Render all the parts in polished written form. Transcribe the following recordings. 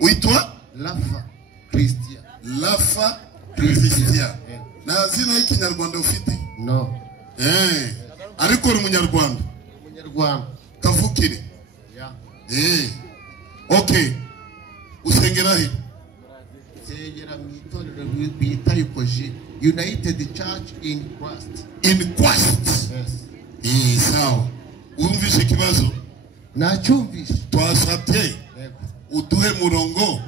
Uitwa Lafa Christian. Lafa Christian. Na zina hiki Nyarwanda ufite? No. Ariko uri Munyarwanda. Munyarwanda. Kavukire. Yeah. Okay. Usengera he? Sengera mwitorero bita Yukoji United Church in Christ. In Christ. Yes. Sawa. Urumvishe kibazo? Nacyumvishe. Twasabye uduhe murongo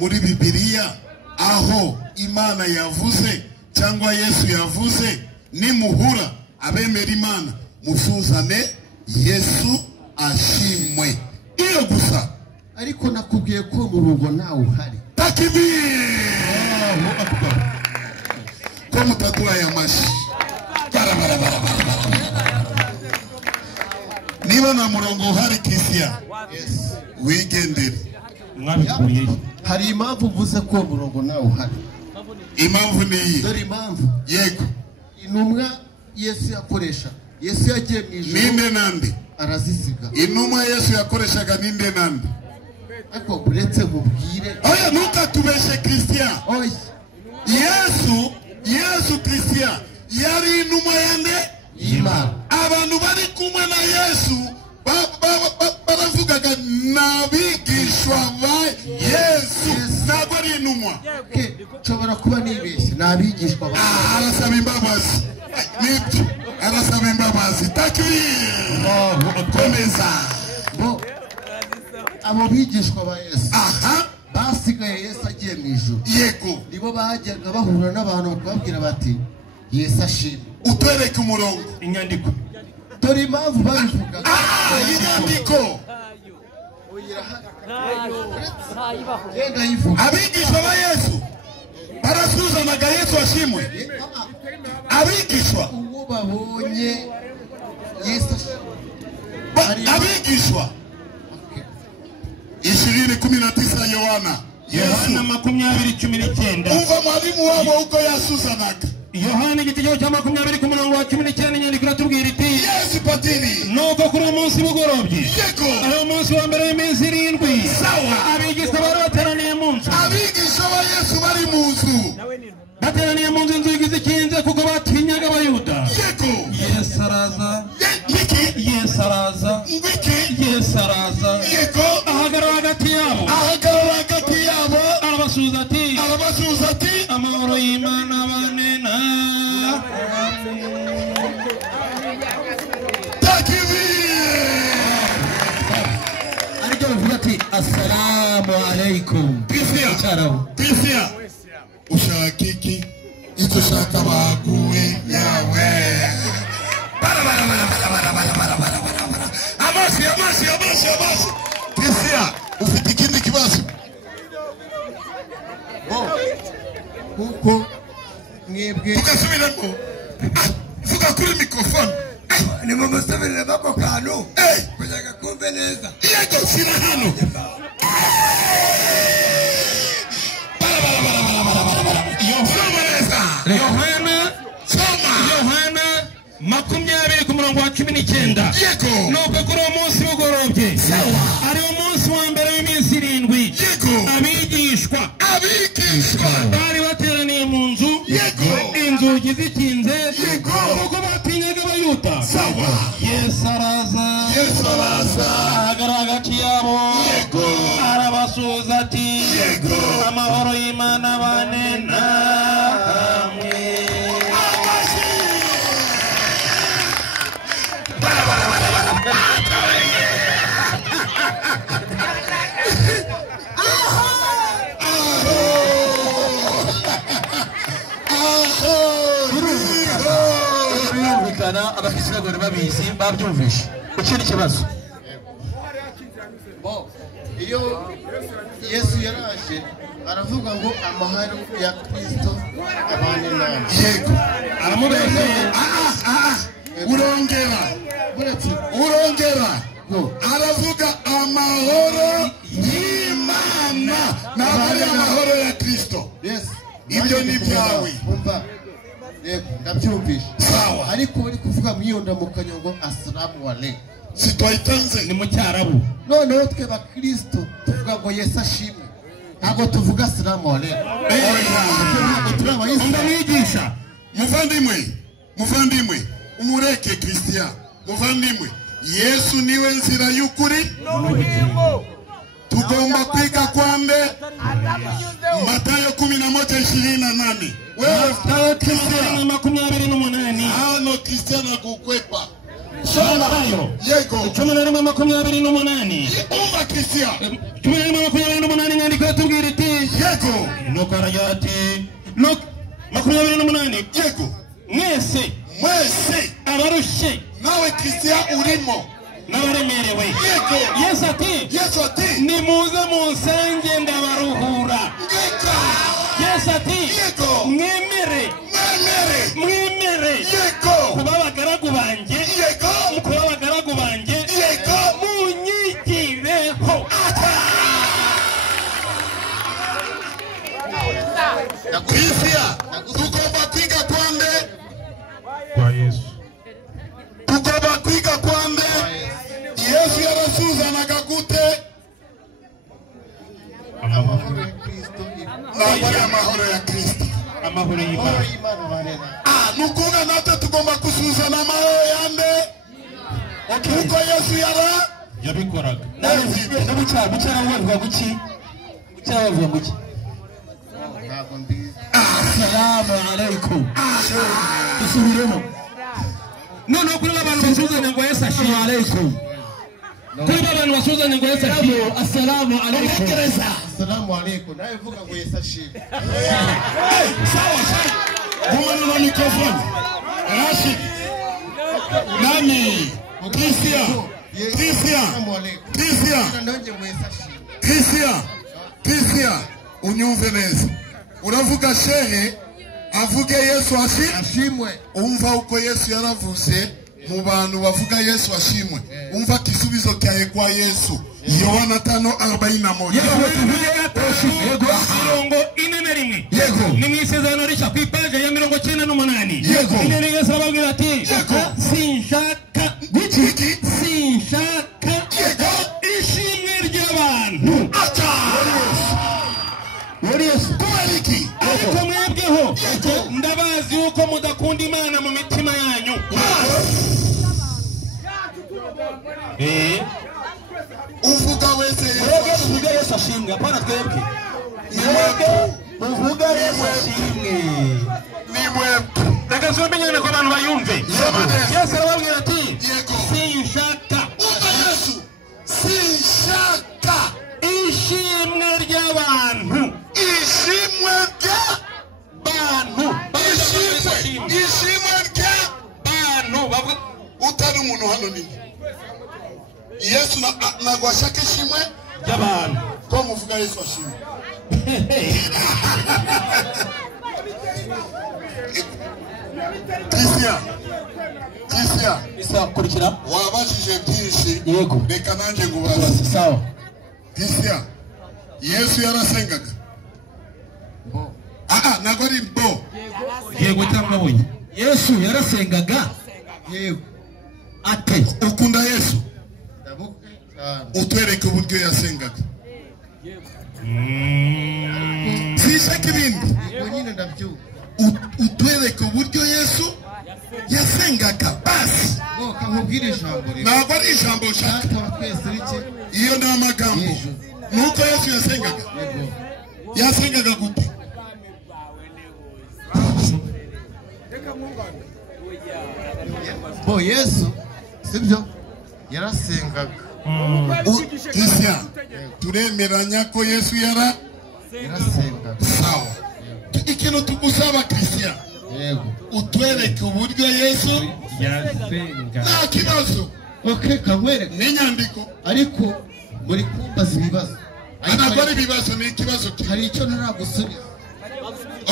muri Bibiliya aho Imana yavuze cyangwa Yesu yavuze nimuhura abemera Imana musuzane Yesu ashimwe. Iyo gusa. Ariko nakubwiye ko mu rugo nawe uhari. Takibir. Ko mutaduha ya mashi. Bara. Niba na murongo uhari Christian. Yes. Wigendere. Mwabikuriye. Hari impamvu uvuze ko murongo nawe uhari. Impamvu ni iyi. Dore impamvu. Yego. Intumwa Yesu yakoresha. Yesu yagiye mu ijuru. Ninde nande? Arazisiga. Intumwa Yesu yakoreshaga ninde nande? Ariko buretse mubwire. Oya ntukatubeshe Christian. Oya. Yesu Christian yari intumwa yande? Imana. Abantu bari kumwe na Yesu baravugaga nabigishwa ba Yesu. Ntabwo ari intumwa. Nshobora kuba nibeshye nabigishwa ba. Arasaba imbabazi. Nibyo. Arasaba imbabazi. Takbir. Komeza. Bo. Abo bigishwa ba Yesu. Aha. Basigaye Yesu agiye mu ijuru. Yego. Nibo bajyaga bahura n'abantu bakababwira bati Yesu ashimwe. Utwereke umurongo. Inyandiko. Dore impamvu babivuga. Inyandiko. Abigishwa ba Yesu barasuzanaga Yesu ashimwe. Abigishwa. Uwo babonye Yesu ashimwe. Abigishwa. 20:19 Yohana. Yohana 20:19. Umva mwalimu wabo uko yasuzanaga. Yohana igitego cya 20 ku murongo wa 19 inyandiko iratubwira iti Yesu padiri. Nuko kuri umunsi bugorobye. Yego. Ari umunsi wa mbere w'iminsi 7. Sawa. Abigishwa bari bateraniye mu nzu. Abigishwa ba Yesu bari mu nzu. Bateraniye mu nzu inzugi zikinze kuko batinyaga Abayuda. Yego. Yesu araza. Niki? Yesu araza. Niki? Yesu araza. Yego. Ahagarara hagati yabo. Arabasubiza ati amahoro y'Imana bane na ariko bavuga ati assalamu alaikum. Christian. Ushakiki icyo shaka baguwe yawe. Amasi. Christian, ufite ikindi kibazo? Kuko mwebwe tukasubiramo. Vuga kuri microphone. Ni mumusubirire bako kantu. Kujaga kumve neza. Yego sina hano. Yohana 20 ku murongo wa 19. Yego. Nuko kuri uwo munsi bugorobye. Ari umunsi wa mbere w'iminsi 7. Yego. Abigishwa bari bateraniye mu nzu. Yego. Inzugi zikinze. Yego. Kuko batinyaga Abayuda. Sawa. Yesu araza. Ahagarara hagati yabo. Yego. Arabasubiza ati Yego. amahoro y'Imana bane namwe. abakristo bari babizi babyumvishe. Ukiri kibazo. Iyo Yesu yaraje aravuga ngo amahoro ya Kristo abane namwe. Yego. Aramubeshye. Urongera. Aravuga amahoro y'Imana n'abari amahoro ya Kristo. Yes. Ibyo ni byawe. Umva. Yego ndabyumvishe. Sawa. Ariko uri kuvuga mwiyonda mu kanyongo assalamu alaikum. Sitwayitanze ni mu Cyarabu. Noneho twe bakristo tuvuga ngo Yesu ashimwe. ntabwo tuvuga salamu alaikum. Ndamwigisha muvandimwe umureke Christian muvandimwe Yesu niwe nzira y'ukuri tugomba kwiga kwambe Matayo 11:28 wewe Christian 28 hano Christian akukwepa Matayo yego 11:28 umva Christian 11:28 nyandiko tubwira iti yego nuko arayati no 28 yego mwese abarushe nawe Christian urimo n'abaremerewe yego Yesu ati nimuze munsenge ndabaruhura Yesu ati mwemere yego kuba abagaragu banjye munyigireho Christian tugomba kwiga kwambe kwa Yesu tugomba kwiga kwambe Yesu yarasuzanaga gute Amahoro ya Kristo. amahoro ya Kristo amahoro y'Imana Amahoro y'Imana barera. nukuvuga natwe tugomba kusuzana amahoro yande kuko Yesu yabikoraga Ntabwo bavuga guki Ntabwo mbizi. Assalamu alaikum dusubiremo noneho kuri abantu basuzanya ngo Yesu ashimwe alaikum kuri abantu basuzanya ngo Yesu ashimwe assalamu alaikum Assalamu alaikum. Nawe vuga ngo Yesu ashimwe. sawa gumana na mikrofoni Rashid nami Christian Assalamu alaikum. Ndonje ngo Yesu ashimwe. Christian unyumve neza uravuga shehe avuge Yesu Ashimwe. umva uko Yesu yaravuze mu bantu bavuga Yesu ashimwe umva kisubizo cyaye kwa Yesu Yohana 5:41 mirongo ine na rimwe ni mu isezerano rishya ku ipaje ya 98 ine ni Yesu ababwira ati sinshaka ishimwe ry'abantu ariko mwebweho ndabazi yuko mudakunda Imana mu mitima yanyu uvuga wese Yesu ashimwe apana twebwe Muvuga Yesu ashimwe. ni mwebwe reka tumenyane ko abantu bayumve Yesu arababwira ati yego sinshaka Yesu sinshaka ishimwe ry'abantu ishimwe ry'abantu utari umuntu hano nini Yesu ntabwo ashaka ishimwe ry'abantu ko muvuga Yesu ashimwe Christian isa kurikira wabajije byinshi yego reka nanjye ngubaze sawa Christian Yesu yarasengaga ntabwo ari bo yego cyangwa boye Yesu yarasengaga Yego. ate ukunda Yesu Ndamukunda. utwereke uburyo yasengaga sishaka ibindi Yego nyine ndabyuka. utwereke uburyo Yesu yasengaga basi Boka nkubwire ijambo rero. ntabwo ari ijambo ushaka Data twese bike. iyo ni amagambo nuko Yesu yasengaga yasengaga gute Bo Yesu sibyo yarasengaga. Christian turemeranya ko Yesu Yarasengaga. sawa ikintu tugusaba Christian Yego. utwereke uburyo Yesu yasenga nta kibazo Okay, kamwereka. n'inyandiko Ariko muri kumbaza ibibazo. ntabwo ari ibibazo ni ikibazo kimwe Hari icyo ntaragusubiza.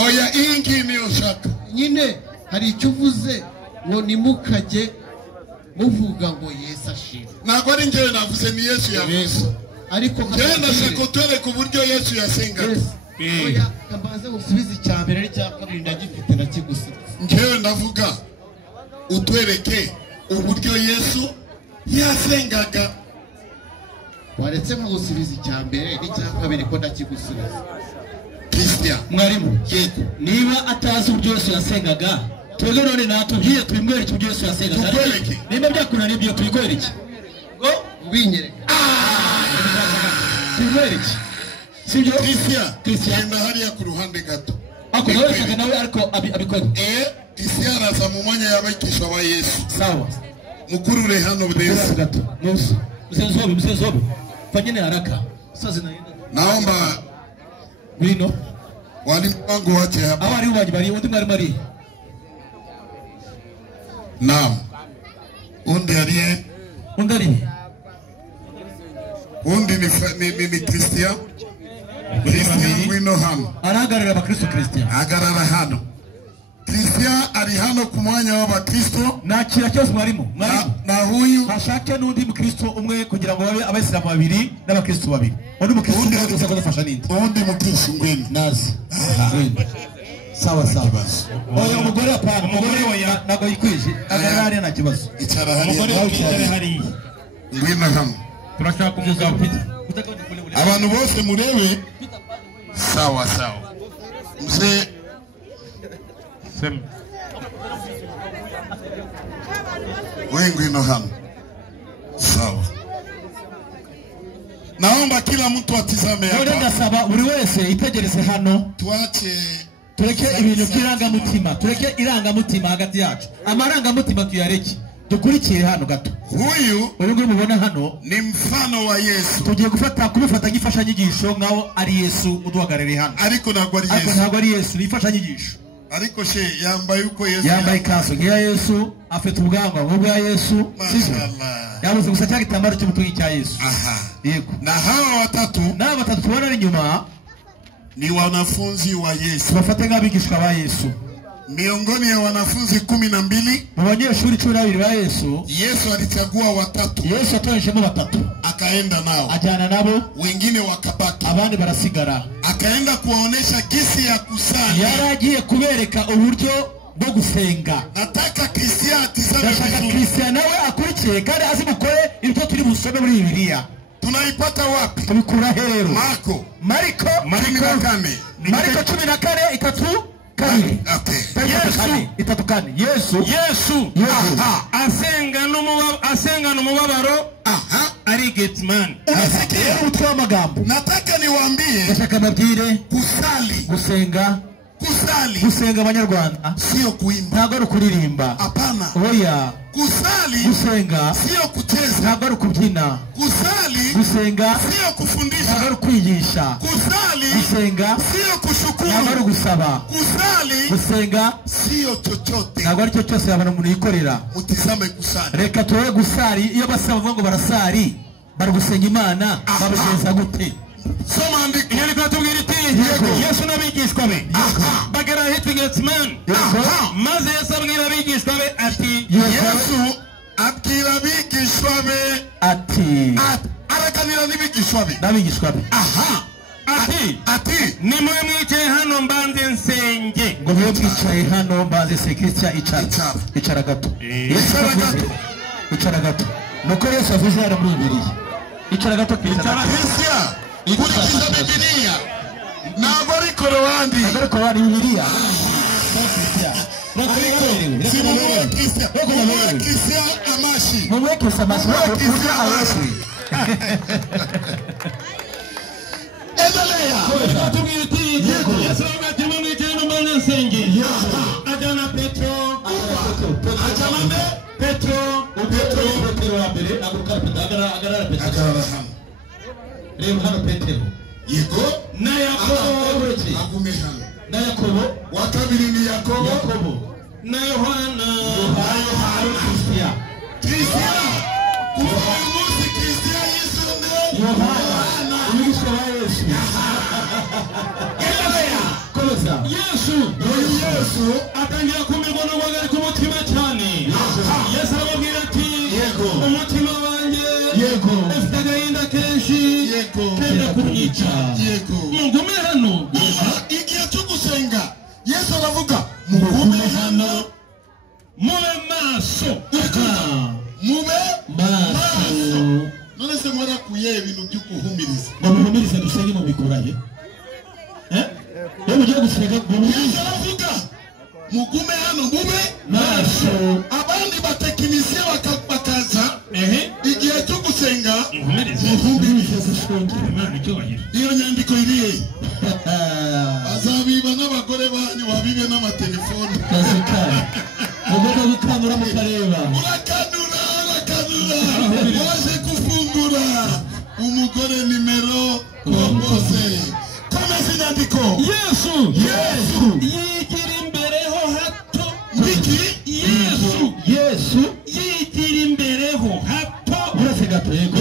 oya iyi ngiyi niyo ushaka Nyine hari icyo uvuze ngo nimukajye muvuga ngo Yesu ashimwe. ntabwo ari njyewe navuze ni Yesu yavuze Ariko njyewe ndashaka utwereke uburyo Yesu yasengaga Yesu. Oya, kambaze gusubiza icya mbere n'icya kabiri ndagifite nakigusubiza. njyewe ndavuga utwereke uburyo Yesu yasengaga waretse nkugusubiza icyambere n'icyakabiri ko ndakigusubiza. Christian mwarimu yego niba atazi uburyo Yesu yasengaga twebwe none natubwiye twimwereke uburyo Yesu yasengaga Tukwereke. niba byakunaniye ibyo tubikwereke ngo Ubinyereka. twimwereke sibyo Christian Christian genda hariya ku ruhande gato ako nawe shaka nawe ariko abikora Christian araza mu mwanya y'abigishwa ba Yesu sawa mukurure hano bwese gato nusu msezobe fanyeni haraka sasa zinaenda naomba Gwino walimu wangu wache hapa abari ubanyi bari undi mwari mari naam undi aliye undari undi ni Christian Gwino hano arahagararira abakristo Christian agarara hano Christian ari hano ku mwanya w'abakristo nakira cyose mwarimu na huyu hashake n'undi mukristo umwe kugira ngo babe abayisilamu babiri n'abakristo babiri undi mukristo umwe gusa kudafasha n'indi undi mukristo ngwino nazi sawa oya umugore apana umugore oya nago yikwije agarara hariya nta kibazo icara hariya umugore hariya ngwino hano turashaka umugabo Peter abantu bose murebe sawa mzee ngwino hano sawa naomba kila mtu atizame hapa ndasaba buri wese itegereze hano tuache tureke ibintu by'irangamutima tureke irangamutima hagati yacu amarangamutima tuyareke dukurikire hano gato huyu uyu mubona hano ni mfano wa Yesu tugiye kubifata nk'ifasha nyigisho nkaho ari Yesu uduhagarariye hano ariko ntabwo ari Yesu nifasha nyigisho ariko she yambaye uko Yesu yambaye kanzu nk'iya Yesu afite ubwanwa bwa Yesu mashallah yabuze gusa cya gitambaro cy'umutungi cya Yesu yego na hawa watatu tubona ari nyuma ni wanafunzi wa Yesu bafate nk'abigishwa ba Yesu miongoni ya wanafunzi 12 mu banyeshuri 12 ba Yesu Yesu alichagua watatu Yesu atoeshemo batatu akaenda nao ajana nabo wengine wakabaki abandi barasigara akaenda kuwaonesha jinsi ya kusali yaragiye kubereka uburyo bwo gusenga nataka Christian atizame vizuri Christian nawe akurikiye kandi azi mukore ibyo turi busome muri Bibiliya tunaipata wapi tubikura rero Marko 14:3 kabiri Yesu asenga n'umubabaro ari Getsemani unasikia utwa magambo nataka niwaambie ndashaka nabwire gusenga abanyarwanda sio kuimba ntabwo ari kuririmba hapana oya gusenga sio kucheza ntabwo ari kubyina gusenga sio kufundisha ntabwo ari kwigisha gusenga sio kushukuru ntabwo ari gusaba gusenga sio chochote ntabwo ari cyo cyose abantu umuntu yikorera mutizame kusali reka tuwe gusari iyo basaba ngo barasari bari gusenga Imana babigenza gute soma andiko inyandiko tubwira iti Yesu n'abigishwa be bagera ahitwa Getsemani maze Yesu abwira abigishwa be ati Yesu abwira abigishwa be ati araganira n'abigishwa be ati nimwe mwicaye hano mbanze nsenge ngo mwe mwicaye hano mbanze sekirya icara gato nuko Yesu avuze hano muri Bibiliya icara gato Christian kurikiza Bibiliya ntabwo ari korowandi Bibiliya Christian amashi endelea Yesu agatuma mwicaye hano mbanze nsenge ajana Petro wa mbere agarara Petero reba hano Petero yego na Yakobo agume hano na Yakobo wa kabiri ni Yakobo na Yohana Christian umunsi Christian yisumbe Yohana umwisho wa Yesu Yesu atangira kumirwa n'ubugari k'umutima cyane Yesu arababwira ati umutima wanjye ufite agahinda kenshi kenda kumwica mugume hano igihe cyo gusenga Yesu aravuga mugume hano mube maso mube maso none se mwarakuye ibintu Yewe ugiye gusenga Yesu aravuga mugume hano mube maso. abandi batekinisiye bakaza igihe cyo gusenga iyo nyandiko iriye azabiba n'abagore banyu babibe n'amatelefoni mugomba gukanura mukareba urakanura waje gufungura umugore nimero komose komeza inyandiko Yesu yigira imbere ho hato Miki Yesu yigira imbere ho hato urase gato yego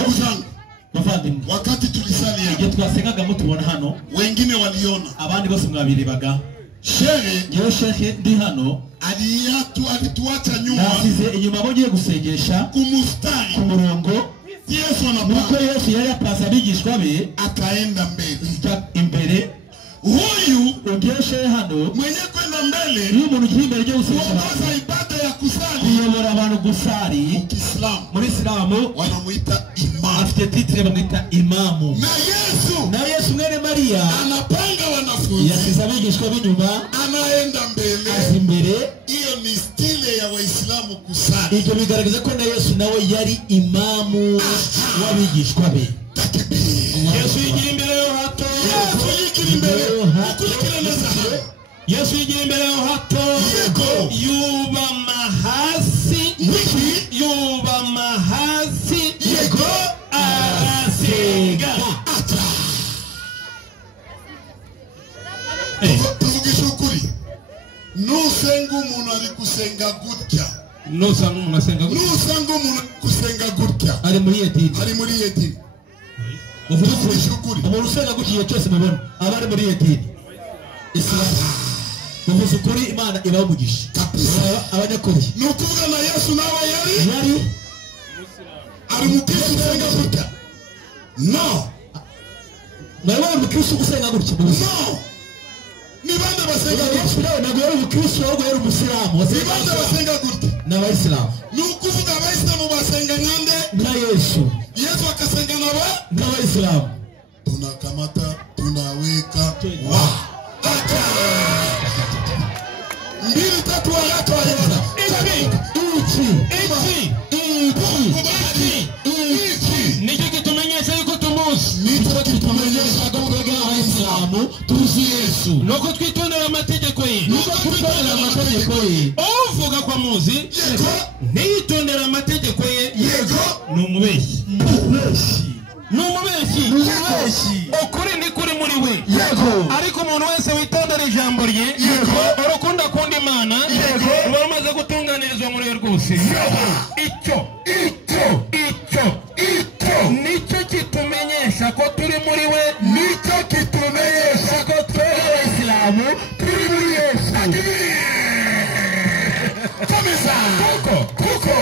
muvandimwe wakati tulisalia igihe twasengaga mutubona hano wengine waliona abandi bose mwabirebaga yewe shehe ndi hano alituacha nyuma nasize inyuma bongeye gusengesha kumustari ku murongo Yesu nuko Yesu yari yapaza abigishwa be akaenda imbere huyu ugeshe hano mwenye kwenda mbele ni umuntu uri imbere yo gusenga kuongoza ibada ya kusali kuyobora abantu gusali Islam muri Islamu wanamuita imam afite titre bamwita imamu na Yesu mwene Maria anapanga wanafunzi yasize abigishwa b'inyuma anaenda mbele imbere hiyo ni stile ya Waislamu kusali ibyo bigaragaza ko na Yesu nawe yari imamu w'abigishwa be Yesu yigira imbere yo hato Yesu yigira imbere yo hato yubama hasi yego arasenga tuvugisha ukuri nusenga umuntu ari gusenga gutya nusanga umuntu asenga gutya ari muri yedini tuvugisha ukuri umuntu usenga gutya cyose mubona aba ari muri yedini Islam uvuze ukuri Imana ibaho umugisha abanyakuri ni ukuvuga na Yesu nawe yari ari mukristo usenga gutya no nawe umukristo usenga gutya no ni bande basenga gutya ntabwo yari umukristo ahubwo yari umusilamu ni bande basenga gutya n'abayisilamu ni ukuvuga abayisilamu basenga nkande na Yesu akasenga n'abayisilamu tunakamata tunaweka wa mbili tatu waratu wayona nicyo kitumenyesha yuko tumuzi nicyo kitumenyesha ko twebwe abayisilamu tuzi Yesu nuko twitondera amategeko ye uvuga ko amuzi ntiyitondera amategeko ye ni umubeshyi ukuri ni kuri muri we ariko umuntu wese witondera ijambo rye urukundo akunda Imana uba umaze gutunganirizwa muri we rwose icyo nicyo kitumenyesha ko turi muri we nicyo kitumenyesha ko turi abayisilamu turi muri Yesu komeza kuko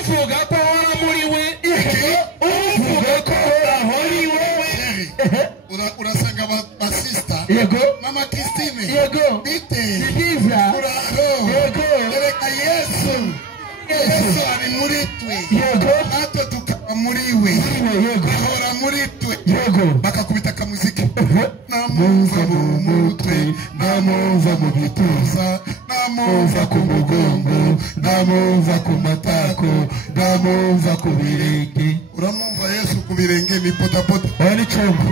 uvuga ko ahora muri we uvuga ko ahora iwewe urasanga basista mama Christine bite reka Yesu ari muri twe natwe tukaba muri we ahora muri twe bakakubita akamuziki namumva mu mutwe namumva mu gituza namumva ku mugongo namumva ku matako namumva ku birenge uramumva Yesu ku birenge ni potapota ni chongo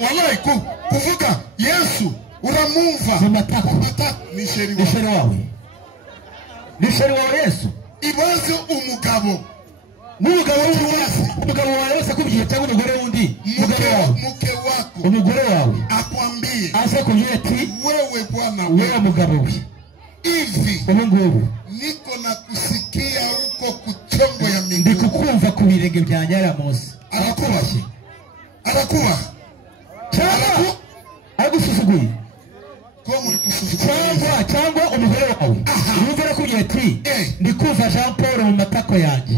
wallahi kuvuga Yesu uramumva mu matako ni sheri wawe Yesu ibaze umugabo umugabo wawe wese akubwiye cyangwa umugore wundi umugore wawe akwambie asa kubwira ati wewe bwana wewe mugabo we hivi ubu ngubu niko na kusikia huko kuchongo ya miguu ndi kukumva ku birenge bya Nyiramusi arakuba agususuguye cyangwa umugore wawe yumva arakubwira ati ndi kumva Jean Paul mu matako yanjye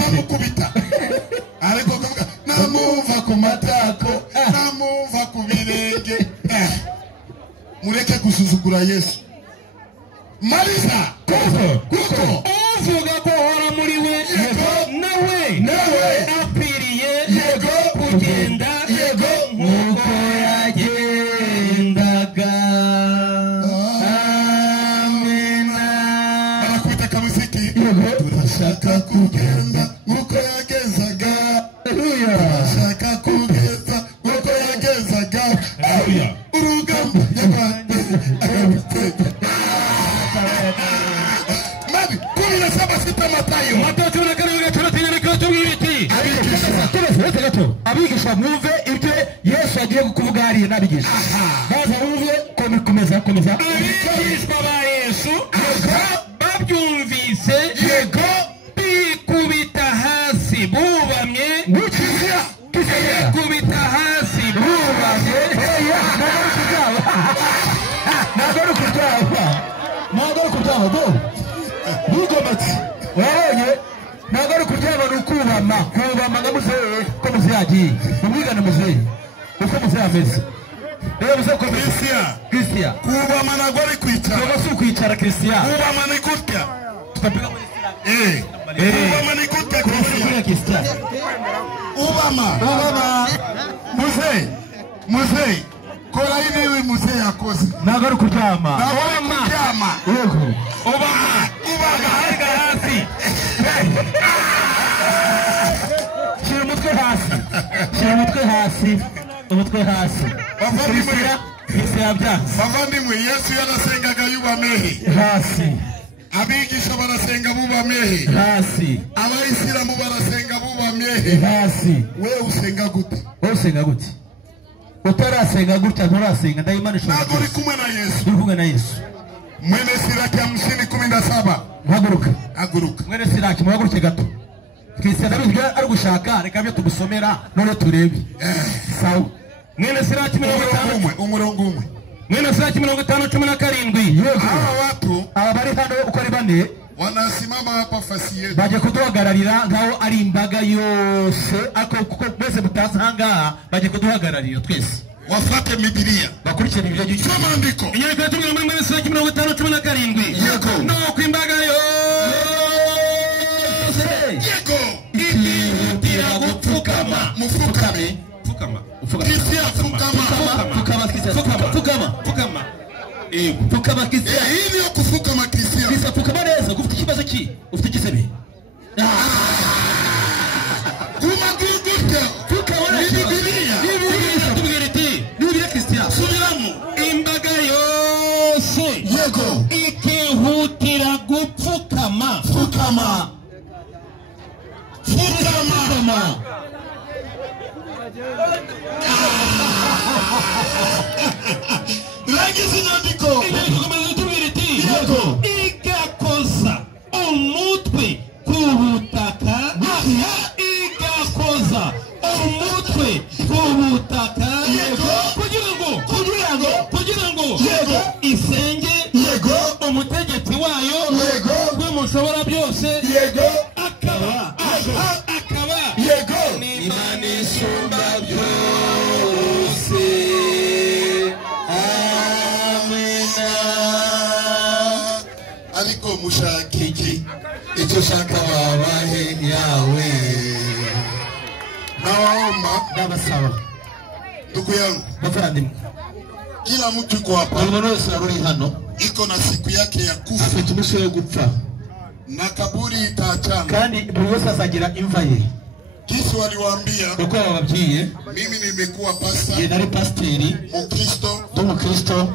yamukubita ariko kavuga namumva ku matako namumva ku birenge mureke gusuzugura Yesu maliza kuko uvuga ko uhora muri we nawe akwiriye kugenda nk'uko yagendaga. Amena. Barakubita kamuziki. Turashaka kugenda nk'uko yagenzaga. Turashaka kugenda nk'uko yagenzaga. Urugamba nyarwanda. Mabi, 17 sita Matayo. Abigisha mwumve ibyo Yesu agiye kuvuga hariya n'abigisha. Baza mwumve komeza. Abigishwa ba Yesu babyumvise bikubita hasi bubamye. Bikubita hasi bubamye. Nagari kubyaba bo. Bugometse. Wabonye? Nagari kubyaba n'ukubama ngamuzewe ko muziyagiye. Umwigana muzewe. Uko muzameze. Rero muze ko Christian. Kubama nagari kwicara. Kuba si kwicara Christian. Kubama ni gutya. Tutapiga Kubama ni gutya Christian. Ubama. Muzee. Kora hivi we muzee yakoze. Nagari kuryama. Yego. Ubama harga hasi. Shira umutwe hasi. Bavandimwe Yesu yarasengaga yubamehe. Hasi. Abigisha barasenga bubamehe. Hasi. Abayisilamu barasenga bubamehe. Hasi. Wewe usenga gute? Utarasenga gutya nturasenga ndayimana ishobora. Ntabwo uri kumwe na Yesu. Uvuga na Yesu. Mwene Siraki 17. Haguruka. Mwene Siraki muhaguruke gato. Christian ari gushaka reka byo tugusomera none turebe. Sawa. Mwene Siraki 50 umurongo umwe. Mwene Siraki 50:17. Yego. Aba bari hano uko ari bane wanasimama hapa fasi yetu. Baje kuduhagararira ngaho ari imbaga yose ako kuko bese mutazanga baje kuduhagararira twese. Wafate Biblia. Bakurikira ibyo gihe. Soma andiko. Inyandiko yatumwe muri Mwene Siraki 50:17. Yego. No kwimbaga yose. Yego. Ihutira gupfukama. Mufukame. Kisia fukama. Fukama Kisia. Hili yo kufukama Kisia. Kisia fukama neza gufite ikibazo ki? Ufite kisebe. Kumagurugurya. Fukama ni Biblia. Ni Biblia Kisia. Subiramu. Imbaga yose. Yego. Ikihutira gupfukama. Fukama. Yego. Igakoza umutwe kubutaka. Igakoza umutwe kubutaka. Yego. Kugira ngo Yego. isenge. Yego. Umutegetsi wayo. Yego. Mushobora byose. Yego. Akaba. Yego. Imana isumba byose. Amena. Ariko mushakiki icyo shaka wabahe yawe. Nawaomba Ndabasaba. ndugu yangu. Bavandimwe. Kila mtu yuko hapa. Umuntu wese ari hano Iko na siku yake ya kufa. afite umunsi wo gupfa. Na kaburi itaachana. Kandi buri wese azagira imva ye. Yesu waliwaambia Uko bababwiye mimi nimekuwa pastor, nari pasiteri, Mkristo,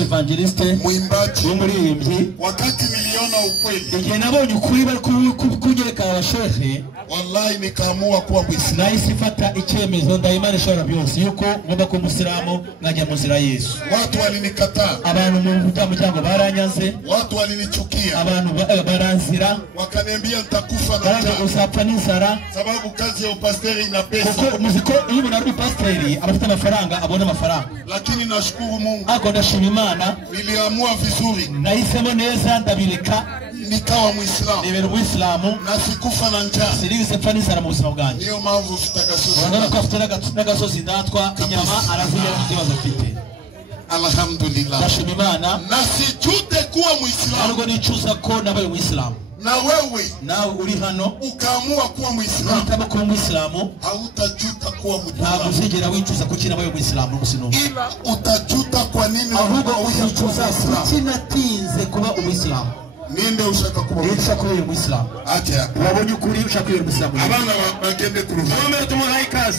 evangeliste, mwimbaji, umuririmbyi. wakati niliona ukweli, igihe nabonye ukuri bari kugereka abashehe, wallahi nikaamua kuwa Muislamu. nahise ifata icyemezo ndayimana ishobora byose yuko ngomba kuba Umusilamu nkajya mu nzira Yesu. Watu walinikataa, abantu mu muryango baranyanze, watu walinichukia, abantu baranzira, wakaniambia nitakufa na baraje njaa, usapfa n'inzara, sababu kazi ya upasteri ina pesa. kuko muziko iyo umuntu ari pasiteri abafite amafaranga abona amafaranga. Lakini nashukuru Mungu, ako ndashima Imana, niliamua vizuri, nahisemo neza ndabireka nikawa Muislamu, nibera Umuislamu, na sikufa na njaa. sirize pfa n'inzara mu buzima bwanjye. Niyo mpamvu tutakasoza. Urabona ko afite n'agasozi ndatwa inyama aravuye ikibazo afite. alhamdulillah. Ndashima Imana. Nasijute kuwa Muislamu. Ntabwo nicuza ko nabaye Muislamu. Na wewe uri hano ukaamua kuwa Muislamu. Utaba kuba Muislamu. Hautajuta kuwa Muislamu. Ntabwo uzigera wicuza kuki nabaye Muislamu gusinuma. Ila utajuta kwa nini ahubwo uzicuza kuki natinze kuba Umuislamu. Ninde ushaka kuba Muislamu? Acha. Wabonye ukuri ushaka kuba Muislamu. Abana bagende ku ruhande. Tumuhaye ikaze.